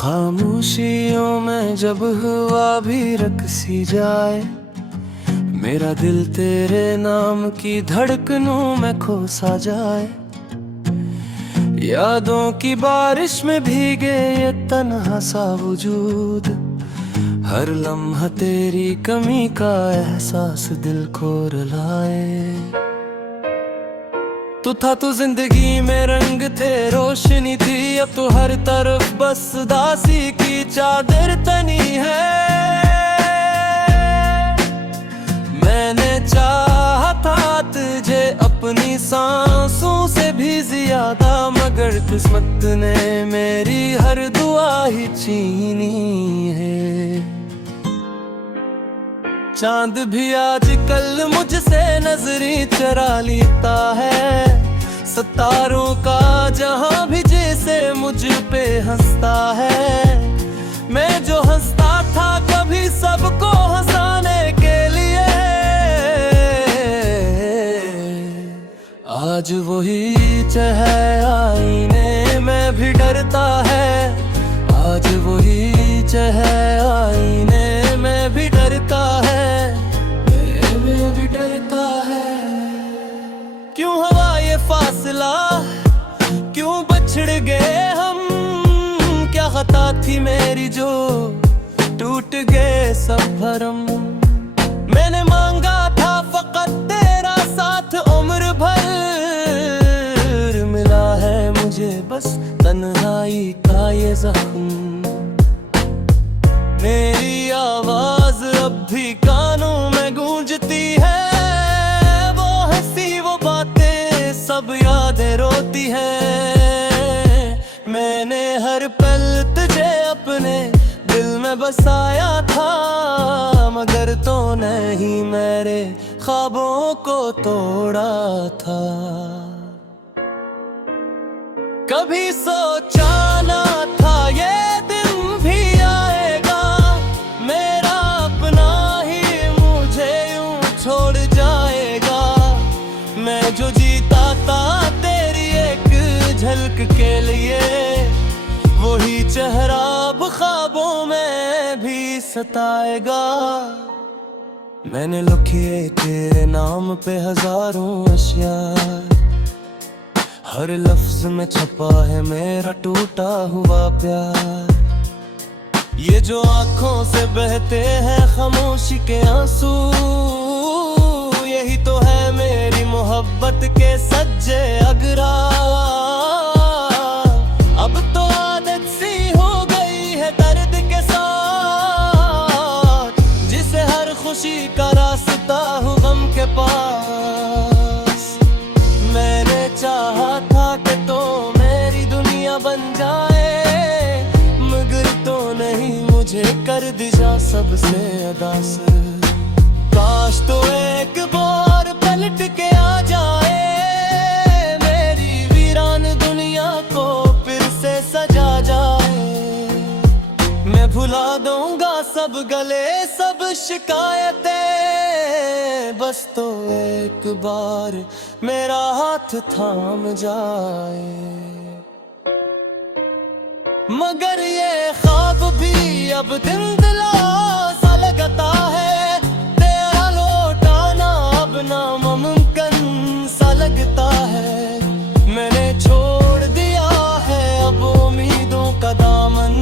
खामोशियों में जब हवा भी रकसी जाए, मेरा दिल तेरे नाम की धड़कनों में खो सा जाए। यादों की बारिश में भीगे ये तन्हा सा वजूद, हर लम्हा तेरी कमी का एहसास दिल को रुलाए। तू था तो जिंदगी में रंग थे, रोशनी थी, अब तो हर तरफ बस उदासी की चादर तनी है। मैंने चाहा था तुझे अपनी सांसों से भी ज्यादा, मगर किस्मत ने मेरी हर दुआ ही छीनी है। चांद भी आजकल मुझसे नजरी चरा लेता है, सितारों का जहां भी जैसे मुझ पे हंसता है। मैं जो हंसता था कभी सबको हंसाने के लिए, आज वही चेहरा आईने में भी डरता है। आज वही चेहरा आईने में भी डरता है, मैं भी डरता है। क्यों हवा ये फासला, क्यों बछड़ गए हम, क्या खता थी मेरी जो टूट गए सब भरम। मैंने मांगा था फकत तेरा साथ उम्र भर, मिला है मुझे बस तन्हाई का ये जख्म। मेरी आवाज अब भी कानों में गूंजती है, वो हंसी वो बातें सब यादें रोती हैं। मैंने हर पल तुझे अपने दिल में बसाया था, मगर तो नहीं मेरे ख्वाबों को तोड़ा था। कभी सोचा ना था ये दिन भी आएगा, मेरा अपना ही मुझे यूं छोड़ जाएगा। मैं जो जीता था तेरी एक झलक के लिए, वही चेहरा अब ख्वाबों में भी सताएगा। मैंने लिखे तेरे नाम पे हजारों अशिया, हर लफ्ज में छपा है मेरा टूटा हुआ प्यार। ये जो आंखों से बहते हैं खामोशी के आंसू, यही तो है मेरी मोहब्बत के सच्चे अगरा। अब तो आदत सी हो गई है दर्द के साथ, जिसे हर खुशी का रास्ता हूँ गम के पास। मैंने चाहा था कि तो मेरी दुनिया बन जाए, मगर तो नहीं मुझे कर दिया सबसे अदास। काश तो एक बार पलट के आ जाए, मेरी वीरान दुनिया को फिर से सजा जाए। मैं भुला दूंगा सब गले सब शिकायतें, बस तो एक बार मेरा हाथ थाम जाए। मगर ये ख्वाब भी अब धुंधला सा लगता है, तेरा लौटाना अब नामुमकिन सा लगता है। मैंने छोड़ दिया है अब उम्मीदों का दामन,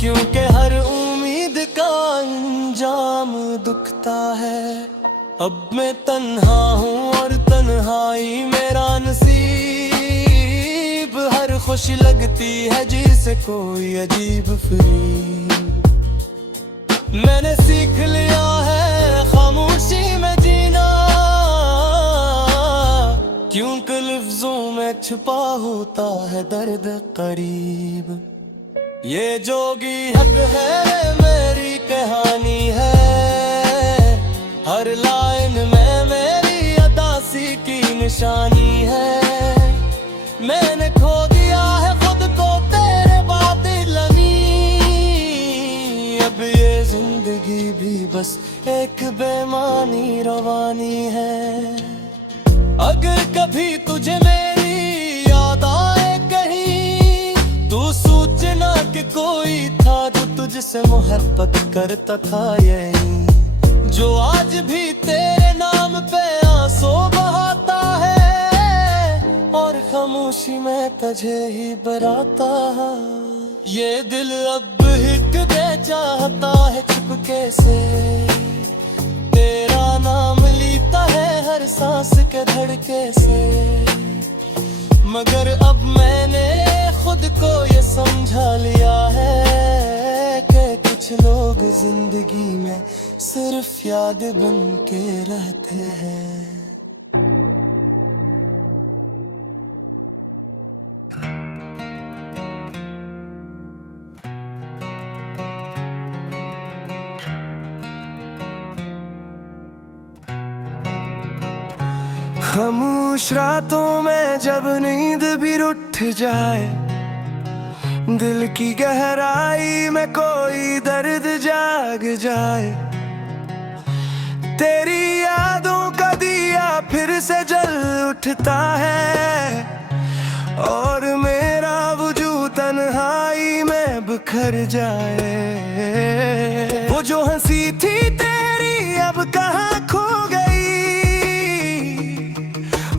क्योंकि हर उम्मीद का अंजाम दुखता है। अब मैं तन्हा हूँ और तन्हाई मेरा नसीब, हर खुशी लगती है जिसे कोई अजीब फरीब। मैंने सीख लिया है खामोशी में जीना, क्योंकि लफ्जों में छुपा होता है दर्द करीब। ये जोगी हक है मेरी कहानी है, हर लाइन में मेरी अदासी की निशानी है। मैंने खो दिया है खुद को तेरे बातिल में, अब ये जिंदगी भी बस एक बेमानी रवानी है। अगर कभी तुझे मेरी याद आए कहीं, तू सोचना कि कोई था जो तुझसे मोहब्बत करता था यही, जो आज भी तेरे नाम पे आंसू बहाता है और खामोशी में तुझे ही बराता है। ये दिल अब हिक दे चाहता है चुपके से, तेरा नाम लीता है हर सांस के धड़के से। मगर अब मैंने खुद को ये समझा लिया है कि कुछ लोग जिंदगी में सिर्फ याद बन के रहते हैं। खामोश रातों में जब नींद भी उठ जाए, दिल की गहराई में कोई दर्द जाग जाए, तेरी यादों का दिया फिर से जल उठता है और मेरा वजूद तन्हाई में बिखर जाए। वो जो हंसी थी तेरी अब कहाँ खो गई,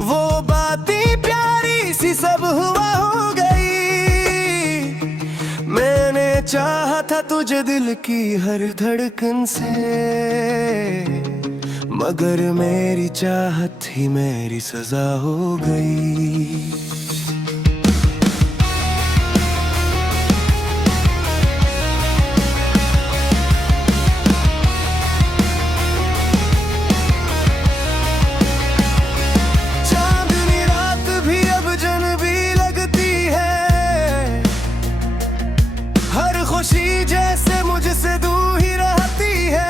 वो बातें प्यारी सी सब हुआ हो गई। मैंने चाहा था तुझे दिल की हर धड़कन से, मगर मेरी चाहत ही मेरी सजा हो गई। चांदनी रात भी अब जनबी लगती है, हर खुशी जैसे मुझसे दूर ही रहती है।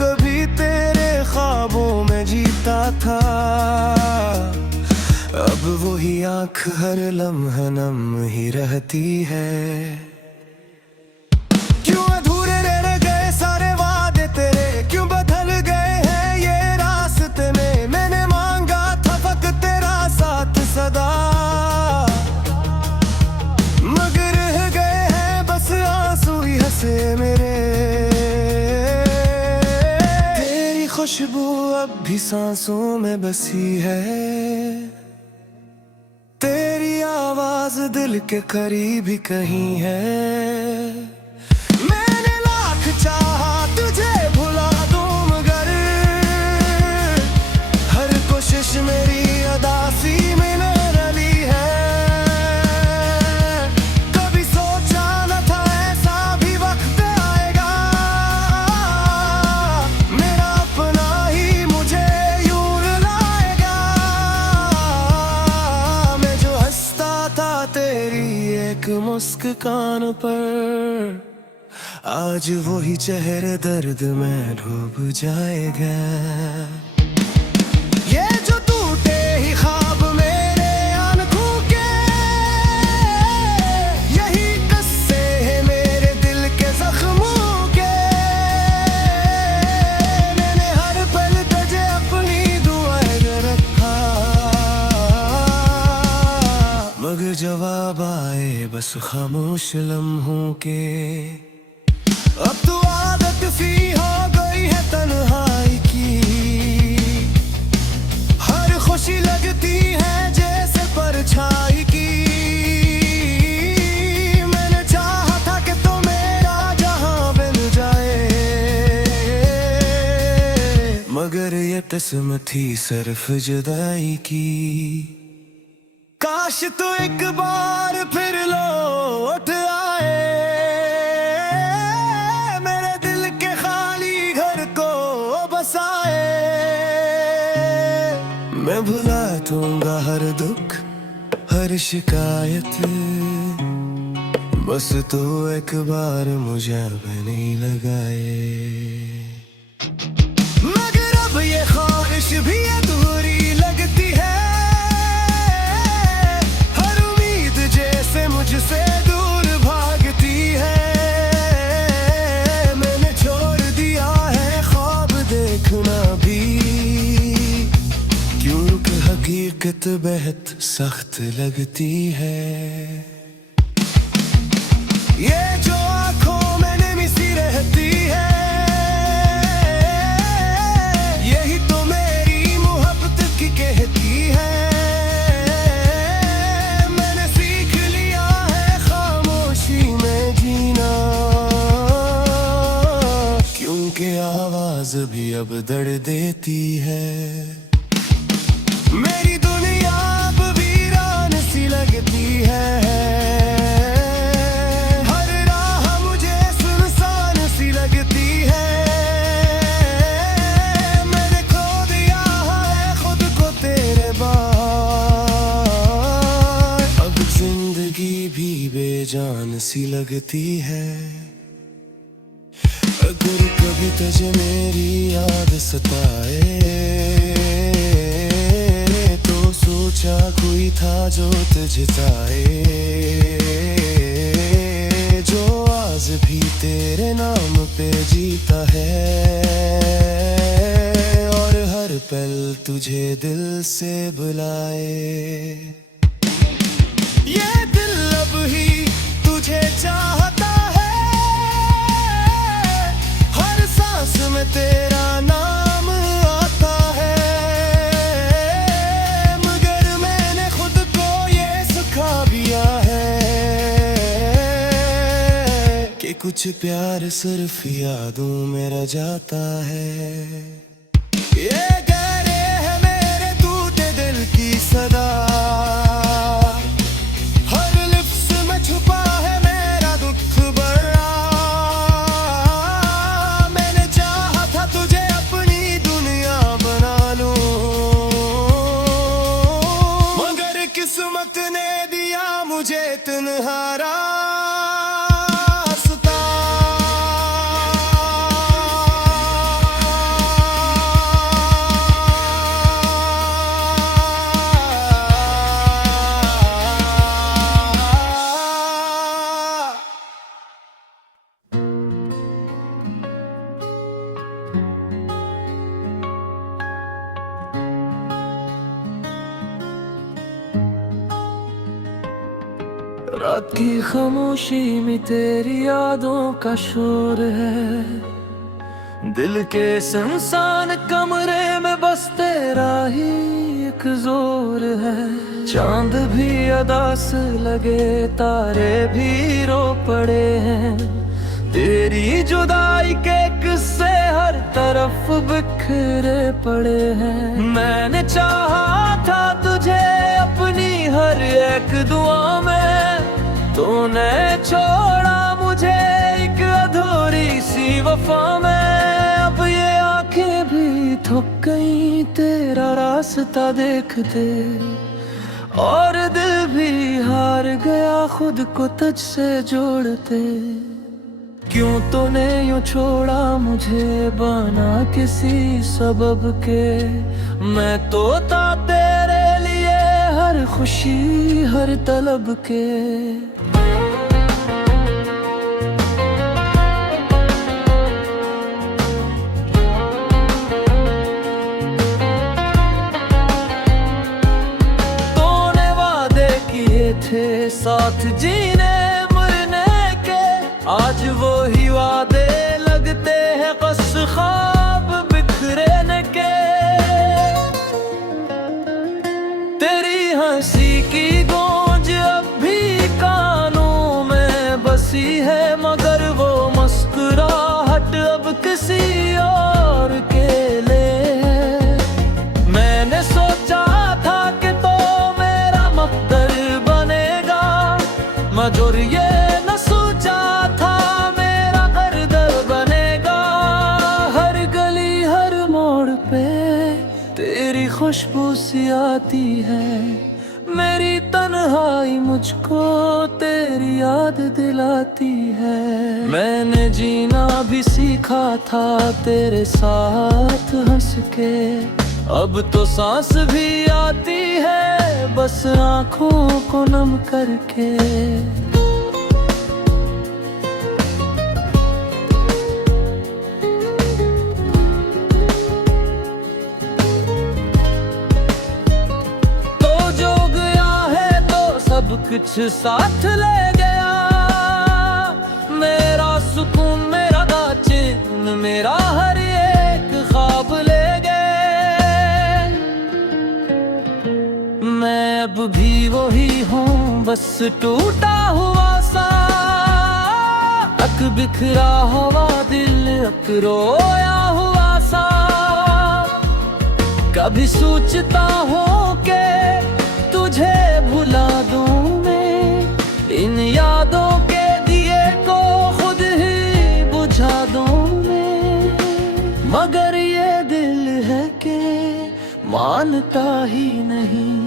कभी तेरे ख्वाबों में जीता था, अब वही आँख हर लम्हा नम ही रहती है। क्यों अधूरे रह गए सारे वादे तेरे, क्यों बदल गए हैं ये रास्ते में। मैंने मांगा था फकत तेरा साथ सदा, मगर रह गए हैं बस आंसू ही हंसे मेरे। खुशबू अब भी सांसों में बसी है, तेरी आवाज दिल के करीब ही कहीं है। मैंने लाख चाहा तुझे भुला दूं, मगर हर कोशिश मेरी अदासी में न रली है। कभी सोचा न था ऐसा भी वक्त आएगा, मुस्कान पर आज वही चेहरे दर्द में डूब जाएगा। ये जो टूटे ही ख्वाब मेरे आंखों के, यही किस्से हैं मेरे दिल के जख्मों के। मैंने हर पल तुझे अपनी दुआएं में रखा, मगर जवाब आए बस खामोश लम्हों के। अब तो आदत सी हो गई है तन्हाई की, हर खुशी लगती है जैसे परछाई की। मैंने चाहा था कि तो मेरा जहां बन जाए, मगर ये किस्मत थी सिर्फ जुदाई की। काश तू एक बार फिर लौट आए, मेरे दिल के खाली घर को बसाए। मैं भुला दूंगा हर दुख हर शिकायत, बस तू एक बार मुझे नहीं लगाए। मगर अब ये ख्वाहिश भी अधूरी लगती है, मुझसे दूर भागती है। मैंने छोड़ दिया है ख्वाब देखना भी, क्योंकि हकीकत बेहद सख्त लगती है। ये जो आंखों में नमी सी रहती है, यही तो मेरी मोहब्बत की कहती है। मैंने सीख लिया है खामोशी में जीना, क्योंकि आवाज भी अब दर्द देती है। मेरी दुनिया अब वीरान सी लगती है, हर राह मुझे सुनसान सी लगती है। मैंने खो दिया है खुद को तेरे बाद, अब जिंदगी भी बेजान सी लगती है। अगर कभी तुझे मेरी याद सताए, तो सोचा कोई था जो तुझे चाहे, जो आज भी तेरे नाम पे जीता है, और हर पल तुझे दिल से बुलाए। ये दिल अब ही तुझे चाहता है, हर सांस में तेरा नाम आता है। मगर मैंने खुद को ये सिखा दिया है कि कुछ प्यार सिर्फ यादों में रह जाता है। ये गहरे है मेरे टूटे दिल की सदा, हर लिप्स में छुपा है मेरा दुख भरा। मैंने चाहा था तुझे अपनी दुनिया बना लूं, मगर किस्मत ने दिया मुझे तन्हारा। रात की खामोशी में तेरी यादों का शोर है, दिल के सुनसान कमरे में बस तेरा ही एक जोर है। चांद भी अदास लगे, तारे भी रो पड़े हैं, तेरी जुदाई के किस्से हर तरफ बिखरे पड़े हैं। मैंने चाहा था तुझे अपनी हर एक दुआ में, तूने छोड़ा मुझे एक अधूरी सी वफा में। अब ये आंखें भी थक गई तेरा रास्ता देखते, और दिल भी हार गया खुद को तुझसे जोड़ते। क्यों तूने यूं छोड़ा मुझे बना किसी सबब के, मैं तो था तेरे लिए हर खुशी हर तलब के। थे साथ जीने मरने के, आज वो ही वादे लगते हैं कस ख्वाब बिखरने के। तेरी हंसी की गूंज अब भी कानों में बसी है, मगर वो मुस्कुराहट अब किसी और के लिए। मैंने सोचा था कि तो मेरा मकदर मगर ये न सोचा था मेरा करदर बनेगा। हर गली हर मोड़ पे तेरी खुशबू सी आती है, मेरी तन्हाई मुझको तेरी याद दिलाती है। मैंने जीना भी सीखा था तेरे साथ हंस के, अब तो सांस भी आती है बस आंखों को नम करके। तो जो गया है तो सब कुछ साथ ले गया, बस टूटा हुआ सा अक बिखरा हुआ दिल, अक रोया हुआ सा। कभी सोचता हूँ के तुझे भुला दूं मैं, इन यादों के दिए को खुद ही बुझा दूं मैं। मगर ये दिल है के मानता ही नहीं,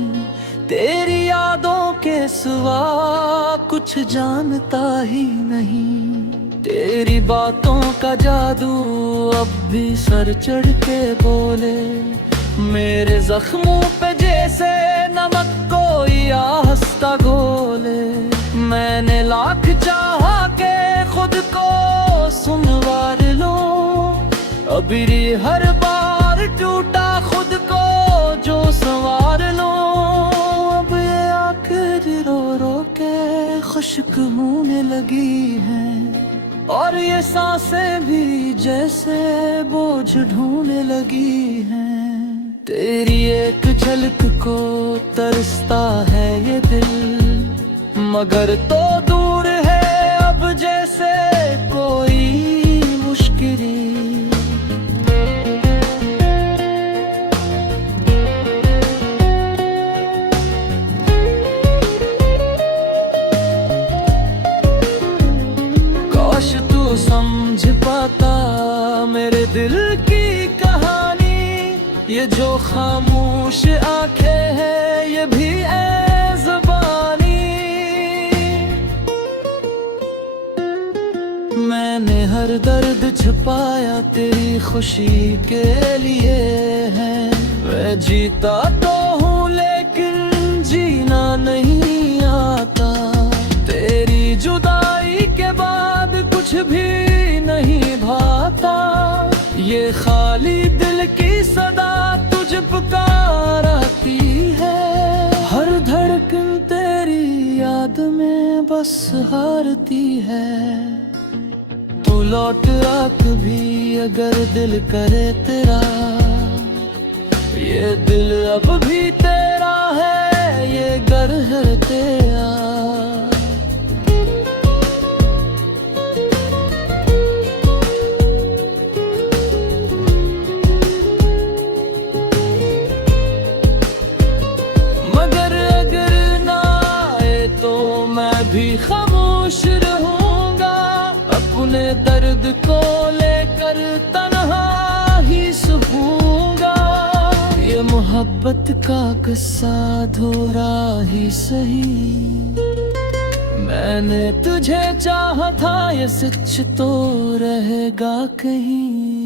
तेरी यादों के सिवा कुछ जानता ही नहीं। तेरी बातों का जादू अब भी सर चढ़ के बोले, मेरे जख्मों पे जैसे नमक कोई आस्था घोले। मैंने लाख चाहा के खुद को सुनवार लो, अभी हर बार टूटा खुद को जो संवार लो। अब ये आखिर रो रो के खुश्क होने लगी है, और ये सांसें भी जैसे बोझ ढोने लगी हैं। तेरी एक झलक को तरसता है ये दिल, मगर तो दूर है अब जैसे कोई मुश्किल। काश तू समझ पाता मेरे दिल की कहानी, ये जो खामोश आंखें हैं ये भी है ज़बानी। मैंने हर दर्द छुपाया तेरी खुशी के लिए है। मैं जीता तो हूँ लेकिन जीना नहीं आता, तेरी जुदाई के बाद कुछ भी नहीं भाता। ये खाली दिल की सदा तुझ पुकारती है, हर धड़कन तेरी याद में बस हारती है। तू लौट आ कभी अगर दिल करे तेरा, ये दिल अब भी तेरा है, ये घर है तेरा। भी खामोश रहूंगा, अपने दर्द को लेकर तन्हा ही सूंगा। ये मोहब्बत का किस्सा अधूरा ही सही, मैंने तुझे चाहा था ये सच तो रहेगा कहीं।